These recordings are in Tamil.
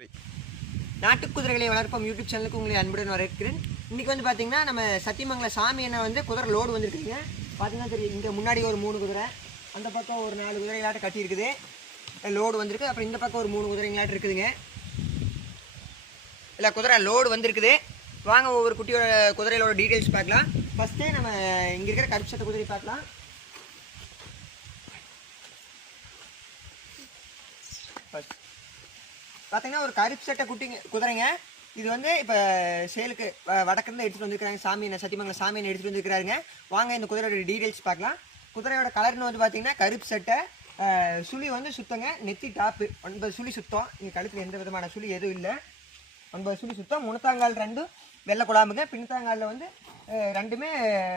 நாட்டு குதிரைகளை வளர்ப்போம் யூடியூப் சேனலுக்கு உங்களை அன்புடன் வரவேற்கிறேன். இன்றைக்கி வந்து பார்த்திங்கன்னா நம்ம சத்தியமங்கலம் சாமி என்ன வந்து குதிரை லோடு வந்துருக்குதுங்க. பார்த்திங்கன்னா தெரியும், இங்கே முன்னாடி ஒரு 3 குதிரை, அந்த பக்கம் ஒரு 4 குதிரைகளாட்ட கட்டியிருக்குது, லோடு வந்திருக்கு. அப்புறம் இந்த பக்கம் ஒரு 3 குதிரைங்களாட்டு இருக்குதுங்க. இல்லை குதிரை லோடு வந்திருக்குது. வாங்க ஒவ்வொரு குட்டியோட குதிரைகளோட டீட்டெயில்ஸ் பார்க்கலாம். ஃபஸ்ட்டே நம்ம இங்கே இருக்கிற கருப்பு சட்டை குதிரை பார்க்கலாம். பார்த்தீங்கன்னா ஒரு கருப்பு சட்டை குதிரைங்க. இது வந்து இப்போ சேலுக்கு வடக்கிருந்து எடுத்துகிட்டு வந்துருக்காங்க. சாமியை சத்தியமங்கலம் சாமியை எடுத்துகிட்டு வந்துருக்கிறாருங்க. வாங்க இந்த குதிரையோட டீட்டெயில்ஸ் பார்க்கலாம். குதிரையோட கலர்னு வந்து பார்த்தீங்கன்னா கருப்பு சட்டை, சுழி வந்து சுத்தங்க, நெத்தி டாப்பு 9 சுழி சுத்தம். இங்கே கழுத்தில் எந்த விதமான சுழி எதுவும் இல்லை, 9 சுழி சுத்தம். முன்னத்தாங்கால் 2 வெள்ளை குழாம்புங்க, பின்னத்தாங்காலில் வந்து 2மே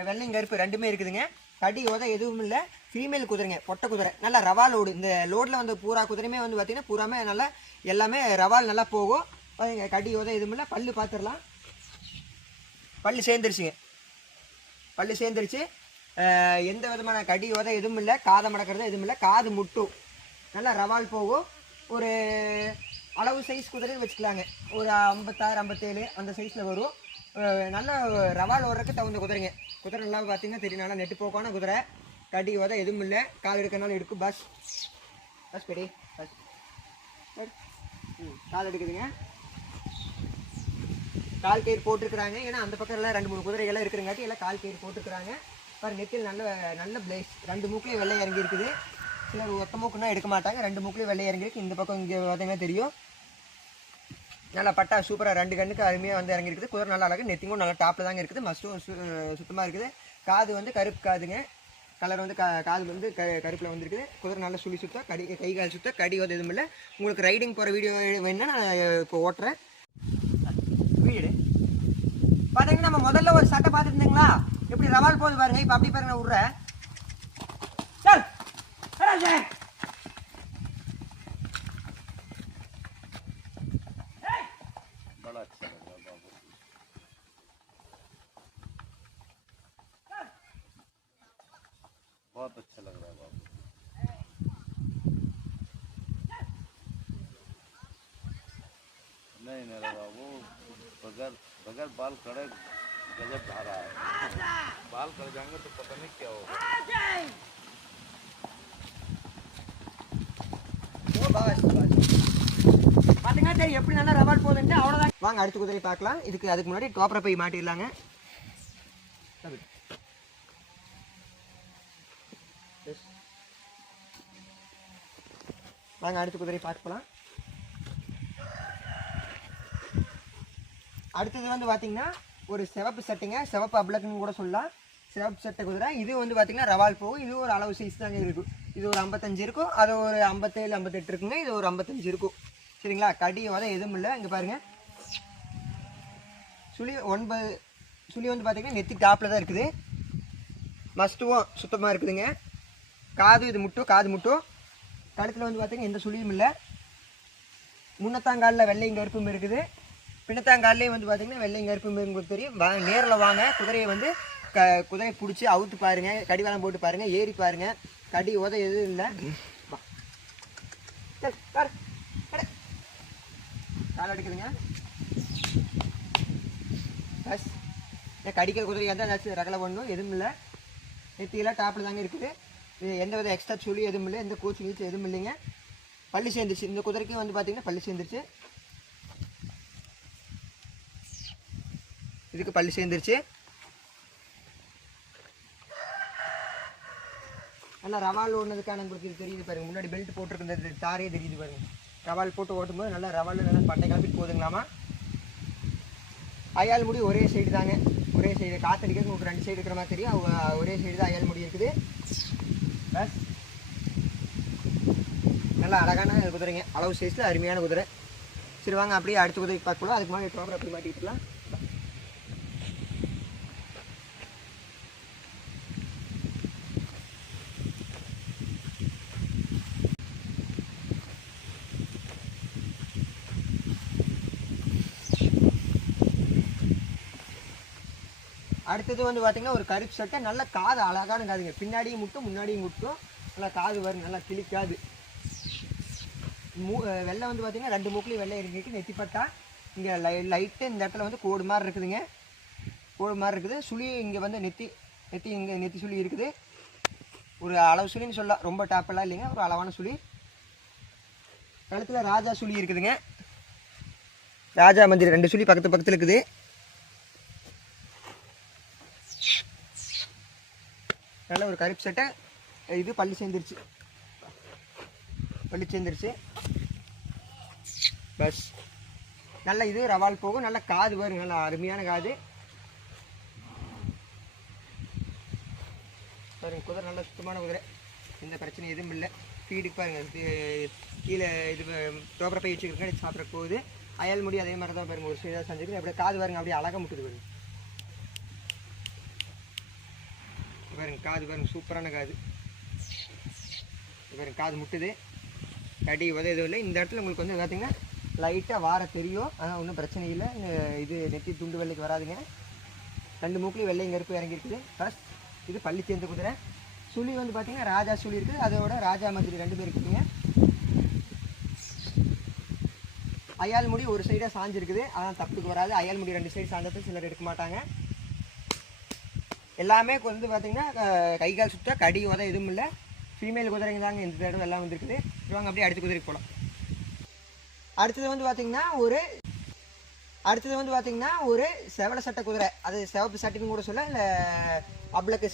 வெள்ளையும் கருப்பு 2மே இருக்குதுங்க. கடி உதை எதுவும் இல்லை. ஃபீமேல் குதிரைங்க, பொட்டை குதிரை, நல்லா ரவா லோடு. இந்த லோடில் வந்து பூரா குதிரையுமே வந்து பார்த்திங்கன்னா பூராமே நல்லா எல்லாமே ரவால் நல்லா போகும். கடி உதை எதுவும் இல்லை. பல்லு பார்த்துடலாம். பல்லு சேர்ந்துருச்சுங்க, பல்லு சேர்ந்துருச்சு. எந்த விதமான கடி உதை எதுவும் இல்லை, காதை மடக்கிறது எதுவும் இல்லை. காது முட்டும், நல்லா ரவால் போகும். ஒரு அளவு சைஸ் குதிரைன்னு வச்சுக்கலாங்க, ஒரு 56 57 அந்த சைஸில் வரும். நல்ல ரவால் ஓடுறதுக்கு தகுந்த குதிரைங்க. குதிரை நல்லா பார்த்தீங்கன்னா தெரியும், நல்லா நெட்டு போக்கான குதிரை. கடி உதை எதுவும் இல்லை. கால் எடுக்கிறனால எடுக்கும். பஸ் பஸ் பெடி பஸ் கால் எடுக்குதுங்க. கால் கயிறு போட்டிருக்கிறாங்க. ஏன்னா அந்த பக்கம் எல்லாம் 2-3 குதிரைகள்லாம் இருக்கிறங்காட்டி எல்லாம் கால் கயிறு போட்டிருக்கிறாங்க. பாரு நெத்தியில் நல்ல நல்ல பிளேஸ். 2 மூக்குலேயும் வெள்ளை இறங்கி இருக்குது. சிலர் ஒத்த மூக்குன்னா எடுக்க மாட்டாங்க, 2 மூக்குலேயும் வெள்ளை இறங்கிருக்கு. இந்த பக்கம் இங்கே பார்த்தீங்கன்னா தெரியும், நல்லா பட்டா சூப்பராக 2 கண்ணுக்கு அருமையாக வந்து இறங்கிருக்குது. குதிரை நல்லா அழகு, நெத்திங்கும் நல்லா டாப்பில் தாங்க இருக்குது. மஸ்ட்டும் சுத்தமாக இருக்குது. காது வந்து கருப்பு காதுங்க. கலர் வந்து காது வந்து கருப்பில் வந்துருக்குது. குதிரை நல்லா சுழி சுத்தம், கை கால் சுத்தம், கடி வந்து எதுவும் இல்லை. உங்களுக்கு ரைடிங் போகிற வீடியோ வேணுன்னா நான் இப்போ ஓட்டுறேன். வீடு பார்த்தீங்கன்னா நம்ம முதல்ல ஒரு சட்டை பார்த்துருந்தீங்களா, எப்படி ரவால் போகுது பாருங்க. இப்போ அப்படி பாருங்க, நான் விட்றேன். बहुत अच्छा लग रहा है बाबू। नहीं मेरा बाबू बगैर बगैर बाल कड़े गजब धारा है। बाल कर जाएंगे तो पता नहीं क्या होगा। பார்த்தீங்கன்னா சரி எப்படி நல்லா ரவால் போகுதுன்ட்டு அவ்வளோதான். வாங்க அடுத்த குதிரை பார்க்கலாம். அதுக்கு முன்னாடி டோப்பரை போய் மாட்டிடலாங்க. வாங்க அடுத்த குதிரை பார்க்கலாம். அடுத்தது வந்து பார்த்தீங்கன்னா ஒரு சிவப்பு சட்டைங்க, சிவப்பு அப்ளக்குன்னு கூட சொல்லலாம். சிவப்பு சட்டை குதிரை. இது வந்து பார்த்தீங்கன்னா ரவால் போகும். இது ஒரு அளவு சைஸ் தாங்க இருக்கும். இது ஒரு 55 இருக்கும், அது ஒரு 57 58 இருக்குங்க. இது ஒரு 55 இருக்கும். சரிங்களா? கடி உதை எதுவும் இல்லை. இங்கே பாருங்கள், சுழி 9 சுழி வந்து பார்த்தீங்கன்னா நெத்தி டாப்பில் தான் இருக்குது. மஸ்ட்டும் சுத்தமாக இருக்குதுங்க. காது இது முட்டும், காது முட்டும். கழுத்தில் வந்து பார்த்தீங்கன்னா எந்த சுழியும் இல்லை. முன்னத்தாங்காலில் வெள்ளையும் கருப்பும் இருக்குது. பின்னத்தாங்கால்லையும் வந்து பார்த்தீங்கன்னா வெள்ளையும் கருப்பும் உங்களுக்கு தெரியும். நேரில் வாங்க, குதிரையை வந்து குதிரையை பிடிச்சி அவுத்து பாருங்கள், கடிவாளம் போட்டு பாருங்கள், ஏறி பாருங்கள். கடி உதை எதுவும் இல்லை. கால் அடிக்குதுங்க. பஸ் கடிக்கிற குதிரையாக தான் ஏதாச்சும் ரகலை பண்ணணும், எதுவும் இல்லை. நெத்தியெல்லாம் டாப்பில் தாங்க இருக்குது. இது எந்த வித எக்ஸ்ட்ரா சொல்லி எதுவும் இல்லை, எந்த கூச்சி கீச்சு எதுவும் இல்லைங்க. பள்ளி சேர்ந்துருச்சு. இந்த குதிரைக்கு வந்து பார்த்தீங்கன்னா பள்ளி சேர்ந்துருச்சு. இதுக்கு பள்ளி சேர்ந்துருச்சு. நல்லா ரவால் ஓடுனதுக்கான உங்களுக்கு இது தெரியுது பாருங்கள். முன்னாடி பெல்ட் போட்டிருக்கிறது தாரே தெரியுது பாருங்கள். ரவால் போட்டு ஓட்டும்போது நல்லா ரவால் நல்லா பட்டை கிளப்பிட்டு போகுதுங்களாமா. அயால் முடி ஒரே சைடு தாங்க, ஒரே சைடு. காற்றடிக்கிறது உங்களுக்கு 2 சைடு இருக்கிற மாதிரி தெரியும். ஒரே சைடு தான் அயால் முடி இருக்குது. பஸ் நல்லா அழகான குதிரைங்க, அளவு சைஸில் அருமையான குதிரை. சரி வாங்க அப்படியே அடுத்த குதிரைக்கு பார்க்கலாம். அதுக்கு முன்னாடி ட்ராப்பர் அப்படி மாட்டிக்கலாம். அடுத்தது வந்து பார்த்தீங்கன்னா ஒரு கருப்பு சட்டை, நல்ல காது அழகான காதுங்க. பின்னாடியும் முட்டும் முன்னாடியும் முட்டும். நல்லா காது வரும், நல்லா கிளிக்காது. வெள்ளை வந்து பார்த்தீங்கன்னா 2 மூக்குலையும் வெள்ளை இருக்கு. நெத்திப்பட்டா இங்கே லைட்டு இந்த இடத்துல வந்து கோடு மாதிரி இருக்குதுங்க. கோடு மாதிரி இருக்குது. சுழி இங்கே வந்து நெத்தி இங்கே நெத்தி சுழி இருக்குது. ஒரு அளவு சுழின்னு சொல்லலாம், ரொம்ப டாப்பெல்லாம் இல்லைங்க, ஒரு அளவான சுழி. கழுத்தில் ராஜா சுழி இருக்குதுங்க. ராஜா மந்திரி 2 சுழி பக்கத்தில் இருக்குது. நல்ல ஒரு கருப்பு சட்டை. இது பள்ளி சேர்ந்துருச்சு பஸ். நல்ல இது ரவால் போகும். நல்ல காது வரும், நல்ல அருமையான காது பாருங்க. குதிரை நல்ல சுத்தமான குதிரை, எந்த பிரச்சனை எதுவும் இல்லை. ஃபீடுக்கு பாருங்கள், கீழே இது தோப்பரை பை வச்சுருக்கேன், சாப்பிட போகுது. அயல் முடி அதே மாதிரி தான் பாருங்கள், ஒரு சைடாக செஞ்சுருக்கு. அப்படியே காது பாருங்க, அப்படியே அழகாக முட்டுது பாருங்க. பாருங்க காது பாருங்க, சூப்பரான காது பாருங்க. காது முட்டுது, கடி எதுவும் இல்லை. இந்த இடத்துல உங்களுக்கு வந்து பார்த்தீங்கன்னா லைட்டாக வார தெரியும், ஆனால் ஒன்றும் பிரச்சனை இல்லை. இது நெத்தி துண்டு வெள்ளைக்கு வராதுங்க. 2 மூக்குலையும் வெள்ளையும் கருப்பு இறங்கியிருக்குது. ஃபர்ஸ்ட் இது பள்ளி சேர்ந்த குதிரை. சுழி வந்து பார்த்தீங்கன்னா ராஜா சுழி இருக்குது, அதோட ராஜா மந்திரி 2 பேர் இருக்குதுங்க. அயால் முடி ஒரு சைடாக சாஞ்சிருக்குது, ஆனால் தப்புக்கு வராது. அயால் முடி 2 சைடு சாஞ்சப்போ சிலர் எடுக்க மாட்டாங்க. எல்லாமே வந்து பார்த்தீங்கன்னா கை கால் சுத்தா, கடி எதுவும் இல்லை. ஃபீமேல் குதிரைங்க தாங்க இந்த தடவை எல்லாம் வந்துருக்குது. இவங்க அப்படியே அடுத்த குதிரைக்கு போகலாம். அடுத்தது வந்து பார்த்தீங்கன்னா ஒரு செவலை சட்டை குதிரை. அது சிவப்பு சட்டைன்னு கூட சொல்ல, இல்லை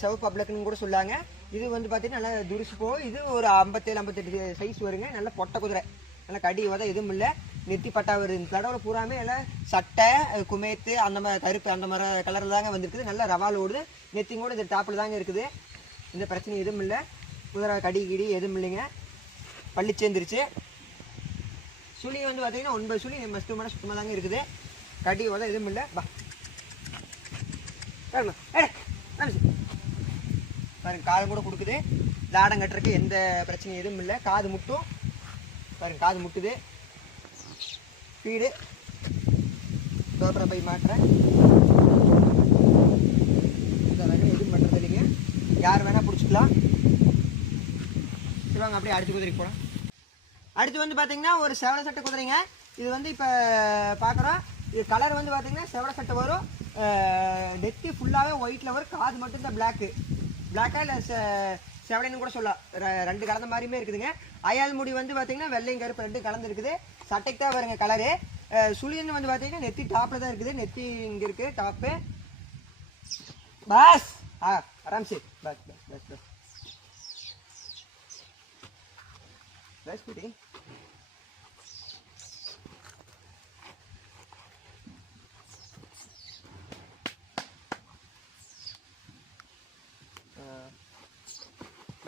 சிவப்பு அப்ளக்குன்னு கூட சொல்லாங்க. இது வந்து பார்த்தீங்கன்னா நல்லா துரிசு போகும். இது ஒரு 57-58 சைஸ் வருங்க. நல்ல பொட்டை குதிரை, நல்லா கடி எதுவும் இல்லை. நெத்தி பட்டா வருது. இந்த தடவை பூராமே எல்லாம் சட்டை குமேத்து அந்த மாதிரி கருப்பு அந்த மாதிரி கலரில் தாங்க வந்துருக்குது. நல்லா ரவால் ஓடுது. நெத்தி கூட இந்த டாப்பில் தாங்க இருக்குது. இந்த பிரச்சனை எதுவும் இல்லை. குதிரை கடி எதுவும் இல்லைங்க. பள்ளி சேர்ந்துருச்சு. சுழி வந்து பார்த்தீங்கன்னா 9 சுழி மஸ்துமான சுத்தமாக தாங்க இருக்குது. கடி எதுவும் இல்லை. பாருங்க காது கூட கொடுக்குது. லாடம் கட்டுறதுக்கு எந்த பிரச்சனையும் எதுவும் இல்லை. காது முட்டும் பாருங்க, காது முட்டுது. ஃபீடு தோப்பரை போய் மாட்டுறேன். இந்த வகையில் எதுவும் பண்ணுறது இல்லைங்க, யார் வேணால் பிடிச்சிக்கலாம். சொல்லுவாங்க அப்படியே அடுத்த குதிரைக்கு போகலாம். அடுத்து வந்து பார்த்தீங்கன்னா ஒரு செவலை சட்டை குதிரைங்க. இது வந்து இப்போ பார்க்குறோம். இது கலர் வந்து பார்த்தீங்கன்னா செவலை சட்டை வரும். நெத்தி ஃபுல்லாகவே ஒயிட்டில் வரும். காது மட்டும்தான் பிளாக்காக இல்லை செவலைன்னு கூட சொல்லலாம். 2 கலந்த மாதிரியுமே இருக்குதுங்க. அயால் முடி வந்து பார்த்தீங்கன்னா வெள்ளையும் கருப்பு 2 கலந்து இருக்குது. சட்டைக்கு தான் வருங்க கலரு. சுழின்னு வந்து பார்த்தீங்கன்னா நெத்தி டாப்பில் தான் இருக்குது. நெத்தி இங்கே இருக்குது டாப்பு. பஸ் ஆராம்சி பஸ் குட்டி.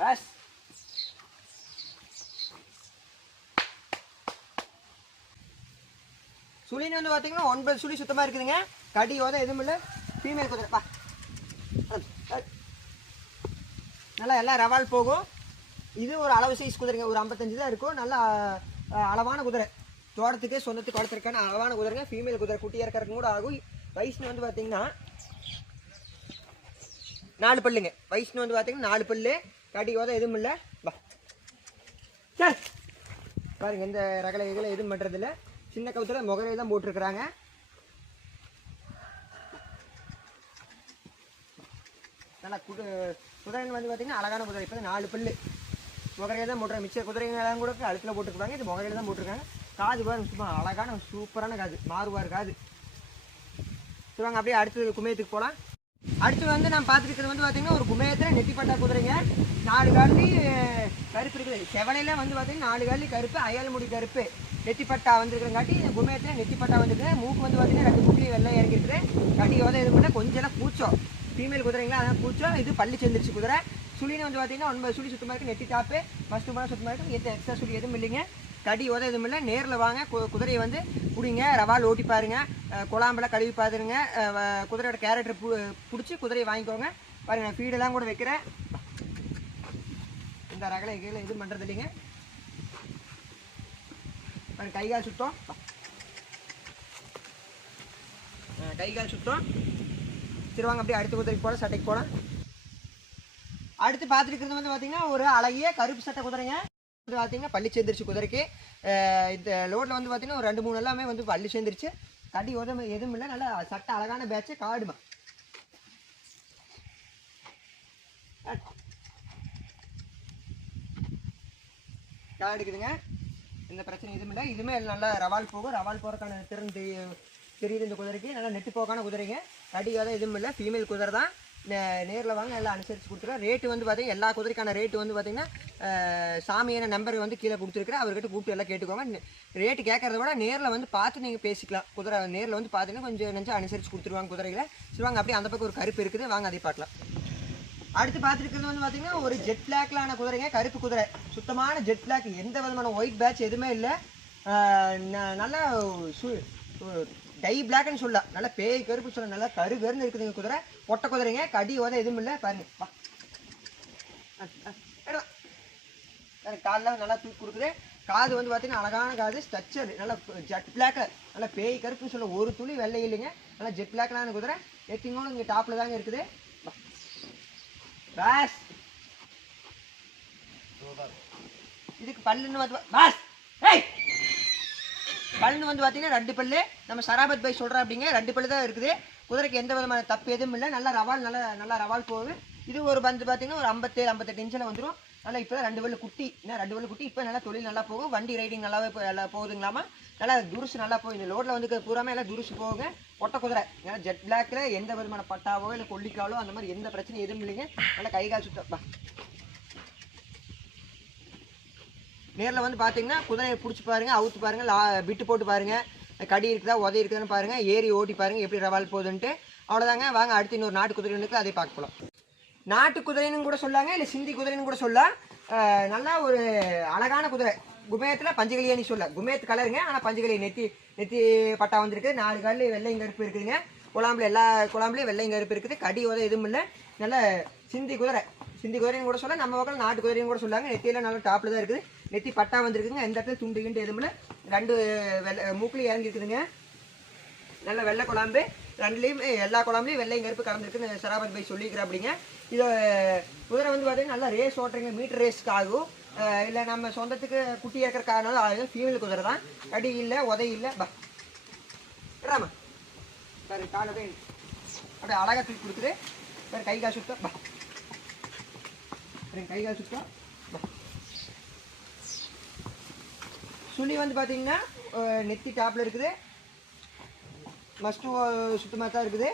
பஸ் சுழின்னு வந்து பார்த்தீங்கன்னா 9 சுழி சுத்தமாக இருக்குதுங்க. கடி எதுவும் இல்லை. ஃபீமேல் குதிரை நல்லா எல்லாம் ரவால் போகும். இது ஒரு அளவு சைஸ் குதிரைங்க, ஒரு 55 தான் இருக்கும். நல்லா அளவான குதிரை, தோட்டத்துக்கு சொந்தத்துக்கு வளர்த்துருக்கான அளவான குதிரைங்க. ஃபீமேல் குதிரை குட்டியாக இருக்கிறதுக்கு கூட ஆகும். வயசுன்னு வந்து பார்த்தீங்கன்னா 4 பல்லுங்க. வயசுன்னு வந்து பார்த்தீங்கன்னா 4 பல்லு. கடி எதுவும் இல்லை. பாருங்க, இந்த ரகலை எதுவும் பண்ணுறதில்ல. சின்ன கவுத்தில் முகரையை தான் போட்டிருக்கிறாங்க. நல்லா குதிரைன்னு வந்து பார்த்தீங்கன்னா அழகான குதிரை. இப்போ 4 பல்லு முகரையை தான் போட்டுருக்காங்க. மிச்ச குதிரைங்கெல்லாம் கூட அழுத்தில் போட்டுருக்காங்க. இது முகரையில் தான் போட்டிருக்காங்க. காது பாருங்க, சும்மா அழகான சூப்பரான காது, மாறுவார் காது. சொல்லுவாங்க அப்படியே அடுத்தது குமையத்துக்கு போகலாம். அடுத்து வந்து நான் பார்த்துருக்கிறது வந்து பார்த்தீங்கன்னா ஒரு குமையத்தில் நெத்திப்பட்டா குதிரைங்க. 4 கால்லையும் கருப்பு இருக்குது. செவலையில் வந்து பார்த்தீங்கன்னா 4 கால்லையும் கருப்பு, அயால் முடி கருப்பு. நெத்திப்பட்டா வந்துருக்கிறங்காட்டி குமையத்தில் நெத்திப்பட்டா வந்துருக்குது. மூக்கு வந்து பார்த்தீங்கன்னா 2 மூக்குலையும் வெள்ளை இறங்கிருக்குது. கட்டி எதுவும் பண்ணால் கொஞ்சம் பூச்சம். ஃபீமேல் குதிரைங்களா அதான் பூச்சம். இது பள்ளி சேர்ந்துருச்சு குதிரை. சுழின்னு வந்து பார்த்தீங்கன்னா 9 சுழி சுத்தமாக இருக்குது. நெத்தி டாப்பு ஃபஸ்ட்டு போனால் சுத்தமாக இருக்குது. எந்த எக்ஸ்ட்ரா சுழி எதுவும் இல்லைங்க. கடி எதுவும் இல்லை. நேரில் வாங்க, குதிரையை வந்து பிடிங்க, ரவால் ஓட்டி பாருங்க, குழாம்பெல்லாம் கழுவி பாருங்க. குதிரையோட கேரக்டர் பிடிச்சி குதிரையை வாங்கிக்கோங்க. பாருங்க, நான் ஃபீடெல்லாம் கூட வைக்கிறேன். இந்த ரகலை எதுவும் பண்ணுறது இல்லைங்க. பாருங்க, கை கால் சுத்தம். சரி வாங்க அப்படியே அடுத்த குதிரைக்கு போகலாம், சட்டைக்கு போகலாம். அடுத்து பார்த்துருக்கிறது வந்து பார்த்தீங்கன்னா ஒரு அழகிய கருப்பு சட்டை குதிரைங்க. வந்து பார்த்தீங்கன்னா பள்ளி சேர்ந்துருச்சு குதிரைக்கு. இந்த லோடில் வந்து பார்த்தீங்கன்னா ஒரு 2 3 எல்லாமே வந்து பள்ளி சேர்ந்துருச்சு. கடி உதவி எதுவும் இல்லை. நல்லா சட்டை அழகான பேட்சு காடுமா. காடு இருக்குதுங்க. எந்த பிரச்சனை எதுவும் இல்லை. இதுவுமே நல்லா ரவால் போகும். ரவால் போகிறக்கான திறன் தெரியுது இந்த குதிரைக்கு. நல்லா நெட்டு போக்கான குதிரைங்க. கடி உதவி எதுவும் இல்லை. ஃபீமேல் குதிரை தான். நேரில் வாங்க எல்லாம் அனுசரித்து கொடுத்துருக்கேன். ரேட்டு வந்து பார்த்தீங்கன்னா எல்லா குதிரைக்கான ரேட்டு வந்து பார்த்தீங்கன்னா சாமியான நம்பர் வந்து கீழே கொடுத்துருக்குறேன். அவர்கிட்ட கூப்பிட்டு எல்லாம் கேட்டுக்கோங்க. ரேட்டு கேட்கறத விட நேரில் வந்து பார்த்து நீங்கள் பேசிக்கலாம். குதிரை நேரில் வந்து பார்த்தீங்கன்னா கொஞ்சம் நெஞ்சம் அனுசரித்து கொடுத்துருவாங்க குதிரைகளை. சொல்லுவாங்க அப்படியே அந்த பக்கம் ஒரு கருப்பு இருக்குது. வாங்க அதை பார்க்கலாம். அடுத்து பார்த்துருக்கிறது வந்து பார்த்தீங்கன்னா ஒரு ஜெட் பிளாக்லான குதிரைங்க. கருப்பு குதிரை, சுத்தமான ஜெட் பிளாக், எந்த விதமான ஒயிட் பேட்ச் எதுவுமே இல்லை. நல்லா டை பிளாக்னு சொல்லலாம். நல்லா பேய் கருப்பு சொல்ல, நல்லா கருன்னு இருக்குதுங்க குதிரை. பொட்டை குதிரைங்க. கடி உதவி எதுவும் இல்லை. பாருங்க காலெலாம் நல்லா தூக்கி கொடுக்குது. காது வந்து பார்த்தீங்கன்னா அழகான காது, ஸ்ட்ரக்சர் நல்லா ஜெட் பிளாக், நல்லா பேய் கருப்புன்னு சொல்ல, ஒரு துளி வெள்ளை இல்லைங்க. நல்லா ஜெட் பிளாக்லான குதிரை. எத்திங்கோடு இங்கே டாப்பில் தாங்க இருக்குது. பாஸ் இதுக்கு பல்லுன்னு வந்து பாஸ் பல்லுன்னு வந்து பார்த்தீங்கன்னா 2 பல்லு. நம்ம சராபத் பை சொல்கிறோம் அப்படிங்க. 2 பல்லு தான் இருக்குது. குதிரைக்கு எந்த விதமான தப்பு எதுவும் இல்லை. நல்லா ரவால், நல்லா ரவால் போகுது. இது ஒரு வந்து பார்த்தீங்கன்னா ஒரு 57 58 இன்ச்சில் வந்துடும். நல்லா இப்போ தான் 2 பல்லு குட்டி. என்ன 2 பல்லு குட்டி. இப்போ நல்லா தொழில் நல்லா போகும். வண்டி ரைடிங் நல்லாவே நல்லா போகுதுங்களாமா. நல்லா துருசு நல்லா போகுது. இந்த லோடில் வந்து பூராமே எல்லாம் துருசு போகுங்க. ஒட்டை குதிரை நல்லா ஜெட் பிளாக்ல எந்த விதமான பட்டாவோ இல்லை கொல்லிக்காலோ அந்த மாதிரி எந்த பிரச்சனையும் எதுவும் இல்லைங்க. நல்லா கை கால் சுத்தப்பா. நேரில் வந்து பார்த்தீங்கன்னா குதிரையை பிடிச்சி பாருங்கள், அவுத்து பாருங்கள், விட்டு போட்டு பாருங்கள், கடி இருக்குதா உதவி இருக்குதான்னு பாருங்கள், ஏறி ஓட்டி பாருங்கள் எப்படி ரவால் போகுதுன்ட்டு. அவ்வளோதாங்க. வாங்க அடுத்து இன்னொரு நாட்டு குதிரை இருக்குது, அதை பார்க்க போகலாம். நாட்டு குதிரைன்னு கூட சொல்லாங்க, இல்லை சிந்தி குதிரைன்னு கூட சொல்லலாம். நல்லா ஒரு அழகான குதிரை. குமேத்தில் பஞ்சகலியானி சொல்ல, குமேத்து கலருங்க. ஆனால் பஞ்சகலி நெத்தி பட்டா வந்துருக்கு. 4 கால் வெள்ளையும் கருப்பு இருக்குதுங்க. குழாம்புல எல்லா குழாம்புலையும் வெள்ளையும் கருப்பு இருக்குது. கடி உதவி எதுவும் இல்லை. நல்ல சிந்தி குதிரை. சிந்தி குதிரைன்னு கூட சொல்ல, நம்ம பக்கம் நாட்டு குதிரைன்னு கூட சொல்லாங்க. நெத்தியெல்லாம் நல்லா டாப்பில் தான் இருக்குது. நெத்தி பட்டா வந்துருக்குங்க. எந்த இடத்துல துண்டு கிண்டு எதுவும் இல்லை. 2 மூக்குலையும் இறங்கி இருக்குதுங்க. நல்ல வெள்ளை குழாம்பு. 2லேயும் எல்லா குழம்புலையும் வெள்ளையும் கருப்பு கலந்துருக்குன்னு சராபத் பை சொல்லிக்கிறேன் அப்படிங்க. இது குதிரை வந்து பார்த்தீங்கன்னா நல்லா ரேஸ் ஓட்டுறீங்க, மீட்டர் ரேஸ்க்கு ஆகும். இல்லை நம்ம சொந்தத்துக்கு குட்டி ஏற்கிற காரணம் அது ஃபீமேல் குதிரை தான். கடி இல்லை, உதவி இல்லை. பராமா சார் காலை போய் அப்படியே அழகாக தூக்கி கொடுக்குது. வேறு கை கால் சுத்தம். கை கால் சுத்தம். சுழி வந்து பார்த்தீங்கன்னா நெத்தி டாப்பில் இருக்குது. மஸ்ட்டும் சுத்தமாக தான் இருக்குது.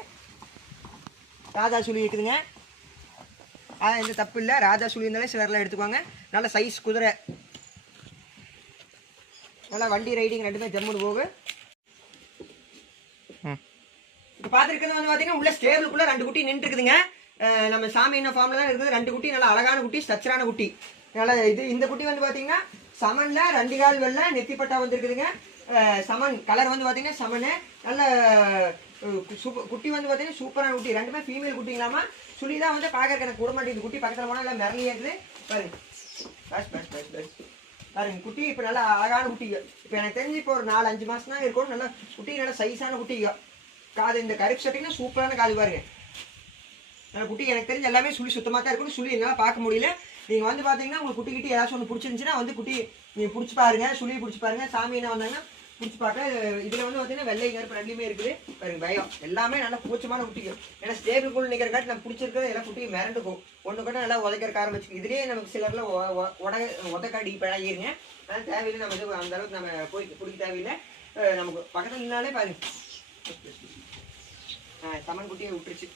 ராஜா சுழி இருக்குதுங்க. எந்த தப்பு இல்லை. ராஜா சுழி இருந்தாலே சிலர்லாம் எடுத்துக்குவாங்க. நல்ல சைஸ் குதிரை. நல்லா வண்டி ரைடிங் 2மே ஜம்முன்னு போகும். இப்போ பார்த்துருக்கிறது வந்து பார்த்தீங்கன்னா உள்ள ஸ்டேபிளுக்குள்ளே 2 குட்டி நின்றுக்குதுங்க. நம்ம சாமி என்ன ஃபார்மில் தான் இருக்குது. 2 குட்டி நல்லா அழகான குட்டி, ஸ்ட்ரக்சரான குட்டி. நல்லா இந்த குட்டி வந்து பார்த்தீங்கன்னா சமன்ல 2 கால் வெள்ளை நெத்திப்பட்டா வந்துருக்குதுங்க. சமன் கலர் வந்து பார்த்தீங்கன்னா சமனு. நல்ல குட்டி வந்து பார்த்தீங்கன்னா சூப்பரான குட்டி. 2மே ஃபீமேல் குட்டிங்களாமா. சுழி தான் வந்து பார்க்கறக்கு எனக்கு கூட மாட்டேங்குது. குட்டி பக்கத்தில் போனால் எல்லாம் மிரளியே இருக்குது. பாருங்க பாருங்க குட்டி இப்போ நல்லா அழகான குட்டிங்க. இப்போ எனக்கு தெரிஞ்சு இப்போ ஒரு 4 5 மாதம் தான் இருக்கும். நல்லா குட்டி நல்லா சைஸான குட்டிங்க. காது இந்த கருப்பு சட்டைங்கன்னா சூப்பரான காது பாருங்க. குட்டி எனக்கு தெரிஞ்சு எல்லாமே சுழி சுத்தமாக தான் இருக்கணும். சுழி என்னால் பார்க்க முடியல. நீங்கள் வந்து பார்த்தீங்கன்னா உங்களுக்கு குட்டிக்கிட்டு ஏதாச்சும் ஒன்று பிடிச்சிருந்துச்சுன்னா வந்து குட்டி நீங்கள் பிடிச்சி பாருங்க. சுழியை பிடிச்சி பாருங்க. சாமி என்ன வந்தாங்கன்னா பிடிச்சி பார்க்க. இதில் வந்து பார்த்தீங்கன்னா வெள்ளை கருப்பு 2மே இருக்குது. பாருங்க பயம் எல்லாமே நல்லா பூச்சமான குட்டிக்கும். ஏன்னா ஸ்டேபிள் கூட நிற்கிற காட்டி நம்ம பிடிச்சிருக்கிறது எல்லாம் குட்டி மிரண்டுக்கும். ஒன்று கூட நல்லா உதைக்கிற ஆரம்பிச்சுக்கும். இதுலேயே நமக்கு சிலரில் உதக்காடி பழகிருங்க. அதனால் தேவையில்லை. நம்ம இது அந்த அளவுக்கு நம்ம போய் பிடிக்க தேவையில்லை. நமக்கு பக்கத்தில் நின்னாலே பாருங்க சமன் குட்டியை விட்டுருச்சு.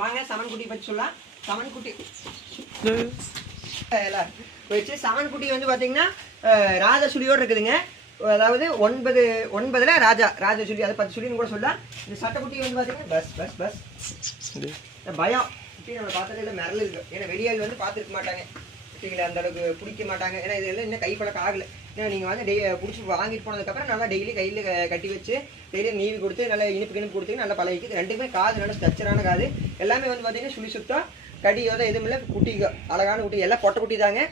வாங்க சமன் குட்டி பற்றி சொல்லலாம். சமன் குட்டி வச்சு சமன் குட்டி வந்து பார்த்தீங்கன்னா ராஜா சுழியோடு இருக்குதுங்க. அதாவது 9 ராஜா சுழி, அதை 10 சுழின்னு கூட சொல்லலாம். இந்த சட்டைக்குட்டி வந்து பார்த்தீங்கன்னா பஸ் பயம் குட்டி நம்ம பார்த்ததில்ல மிரல் இருக்கு. ஏன்னா வெளியால் வந்து பார்த்துருக்க மாட்டாங்க குட்டிகளை, அந்த அளவுக்கு பிடிக்க மாட்டாங்க. ஏன்னா இதெல்லாம் இன்னும் கை பழக்கம் ஆகலை. ஏன்னா நீங்கள் வந்து பிடிச்சி வாங்கிட்டு போனதுக்கப்புறம் நல்லா டெய்லி கையில் கட்டி வச்சு டெய்லி நீவி கொடுத்து நல்லா இனிப்பு கொடுத்து நல்லா பழகிக்குது. 2மே காது நல்லா ஸ்ட்ரக்சரான காது. எல்லாமே வந்து பார்த்தீங்கன்னா சுழி சுத்தம், கடியோட எதுவும் இல்லை. குட்டி அழகான குட்டி, எல்லாம் பொட்டை குட்டி தாங்க.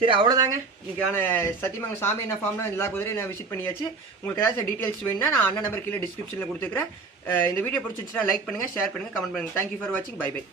சரி அவ்வளோதாங்க இன்னைக்கான சத்தியமங்கலம் சாமி என்ன ஃபார்ம்னா எல்லா குதிரையும் நான் விசிட் பண்ணியாச்சு. உங்களுக்கு ஏதாச்சும் டீட்டெயில்ஸ் வேணும்னா நான் அண்ணன் நம்பர் கீழே டிஸ்கிரிப்ஷனில் கொடுத்துக்கிறேன். இந்த வீடியோ பிடிச்சிருந்துச்சுன்னா லைக் பண்ணுங்கள், ஷேர் பண்ணுங்கள், கமெண்ட் பண்ணுங்கள். தேங்க்யூ ஃபார் வாட்சிங். Bye by.